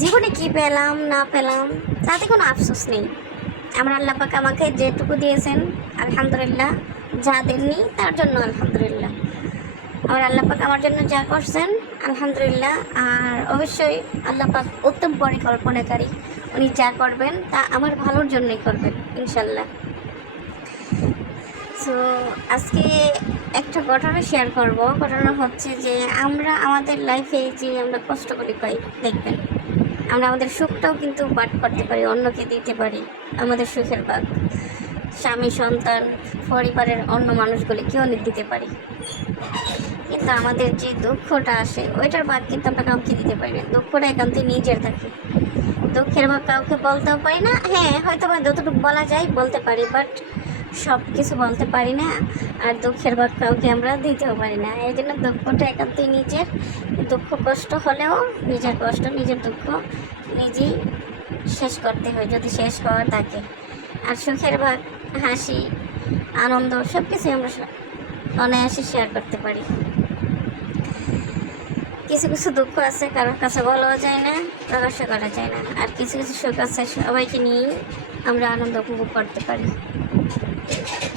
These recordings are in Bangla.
জীবনে কি পেলাম না পেলাম তাতে কোনো আফসোস নেই। আমার আল্লাহ পাক আমাকে যেটুকু দিয়েছেন আলহামদুলিল্লাহ, যা দেননি তার জন্য আলহামদুলিল্লাহ। আমার আল্লাহ পাক আমার জন্য যা করছেন আলহামদুলিল্লাহ। আর অবশ্যই আল্লাহ পাক উত্তম পরিকল্পনাকারী, উনি যা করবেন তা আমার ভালোর জন্যই করবেন ইনশাল্লাহ। সো আজকে একটা ঘটনা শেয়ার করব। ঘটনা হচ্ছে যে আমরা আমাদের লাইফে যে আমরা কষ্ট করে পাই, দেখবেন আমরা আমাদের সুখটাও কিন্তু বাট করতে পারি, অন্যকে দিতে পারি। আমাদের সুখের ভাগ স্বামী, সন্তান, পরিবারের অন্য মানুষগুলিকে অনেক দিতে পারি, কিন্তু আমাদের যে দুঃখটা আসে ওইটার ভাগ কিন্তু আমরা কাউকে দিতে পারি না। দুঃখটা একান্তই নিজের থাকে। দুঃখের ভাগ কাউকে বলতেও পারি না। হ্যাঁ, হয়তো বা যতটুকু বলা যায় বলতে পারি, বাট সব কিছু বলতে পারি না। আর দুঃখের ভাগ কাউকে আমরা দিতেও পারি না। এই জন্য দুঃখটা একান্তই নিজের। দুঃখ কষ্ট হলেও নিজের কষ্ট, নিজের দুঃখ নিজেই শেষ করতে হয়, যদি শেষ হওয়া থাকে। আর সুখের ভাগ, হাসি, আনন্দ সব কিছুই আমরা অনায়াসে শেয়ার করতে পারি। কিছু কিছু দুঃখ আছে কারোর কাছে বলাও যায় না, প্রকাশ করা যায় না। আর কিছু কিছু সুখ আছে সবাইকে নিয়েই আমরা আনন্দ উপভোগ করতে পারি।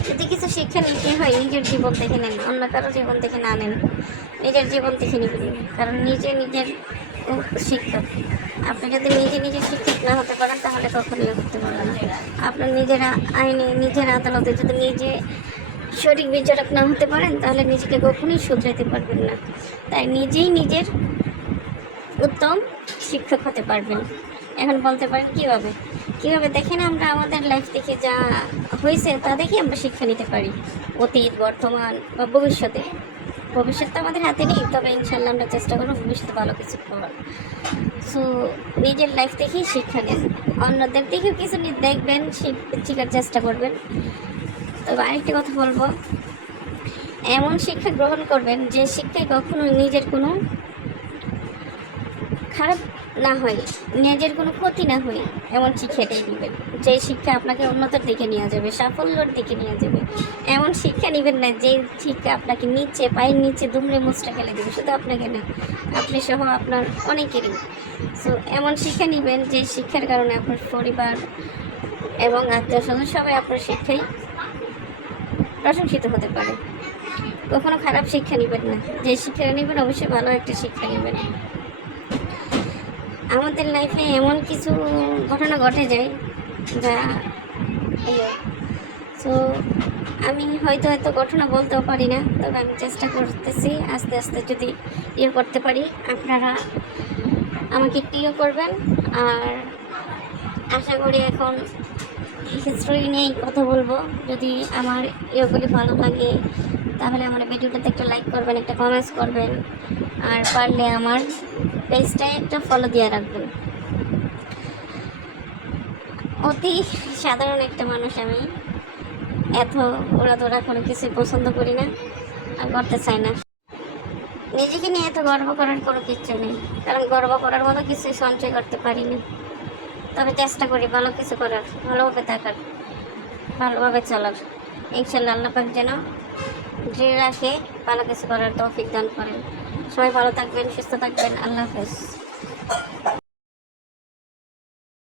যদি কিছু শিক্ষা নিতে হয় নিজের জীবন থেকে নেন, অন্য কারো জীবন থেকে না নেন, নিজের জীবন থেকে নেবেন। কারণ নিজে নিজের শিক্ষক। আপনি যদি নিজে নিজের শিক্ষক না হতে পারেন তাহলে কখনোই করতে পারবেন না। আপনার নিজের আইনে, নিজের আদালতে যদি নিজে সঠিক বিচারক না হতে পারেন তাহলে নিজেকে কখনোই শুধরাতে পারবেন না। তাই নিজেই নিজের উত্তম শিক্ষক হতে পারবেন। এখন বলতে পারেন কীভাবে কীভাবে দেখেন, আমরা আমাদের লাইফ থেকে যা হয়েছে তা দেখে আমরা শিক্ষা নিতে পারি, অতীত, বর্তমান বা ভবিষ্যতে। ভবিষ্যৎ তো আমাদের হাতে নেই, তবে ইনশাল্লাহ আমরা চেষ্টা করবো ভবিষ্যতে ভালো কিছু করার। সো নিজের লাইফ থেকেই শিক্ষা নেন, অন্যদের থেকেও কিছু দেখবেন, শেখার চেষ্টা করবেন। তবে আরেকটি কথা বলবো, এমন শিক্ষা গ্রহণ করবেন যে শিক্ষায় কখনো নিজের কোনো খারাপ না হয়, নিজের কোনো ক্ষতি না হয়, এমন শিক্ষাটাই নেবেন। যে শিক্ষা আপনাকে উন্নতির দিকে নিয়ে যাবে, সাফল্যের দিকে নিয়ে যাবে। এমন শিক্ষা নেবেন না যে শিক্ষা আপনাকে নিচে, পায়ের নিচে দুমড়ে মুচড়ে ফেলে দেবে, শুধু আপনাকে না, আপনি সহ আপনার অনেকেরই। সো এমন শিক্ষা নেবেন যে শিক্ষার কারণে আপনার পরিবার এবং আত্মীয় স্বজন সবাই আপনার শিক্ষায় প্রশংসিত হতে পারে। কখনো খারাপ শিক্ষা নেবেন না, যে শিক্ষা নেবেন অবশ্যই ভালো একটা শিক্ষা নেবেন। আমাদের লাইফে এমন কিছু ঘটনা ঘটে যায় যা সো আমি হয়তো ঘটনা বলতেও পারি না, তবে আমি চেষ্টা করতেছি আস্তে আস্তে যদি করতে পারি। আপনারা আমাকে একটু করবেন। আর আশা করি এখন হিস্ট্রি নিয়েই কথা বলবো। যদি আমার ইয়েগুলি ভালো লাগে তাহলে আমার ভিডিওটাতে একটা লাইক করবেন, একটা কমেন্টস করবেন, আর পারলে আমার পেজটায় একটা ফলো দিয়ে রাখবেন। অতি সাধারণ একটা মানুষ আমি, এত ওরা কোনো কিছু পছন্দ করি না আর করতে চাই না। নিজেকে নিয়ে এত গর্ব করার কোনো কিছু নেই, কারণ গর্ব করার মতো কিছু সঞ্চয় করতে পারিনি। তবে চেষ্টা করি ভালো কিছু করার, ভালোভাবে থাকার, ভালোভাবে চলার। ইনশাল্লাহ আল্লাহ পাক যেন দৃঢ় রাখে, ভালো কিছু করার তৌফিক দান করেন। সবাই ভালো থাকবেন, সুস্থ থাকবেন। আল্লাহ হাফেজ।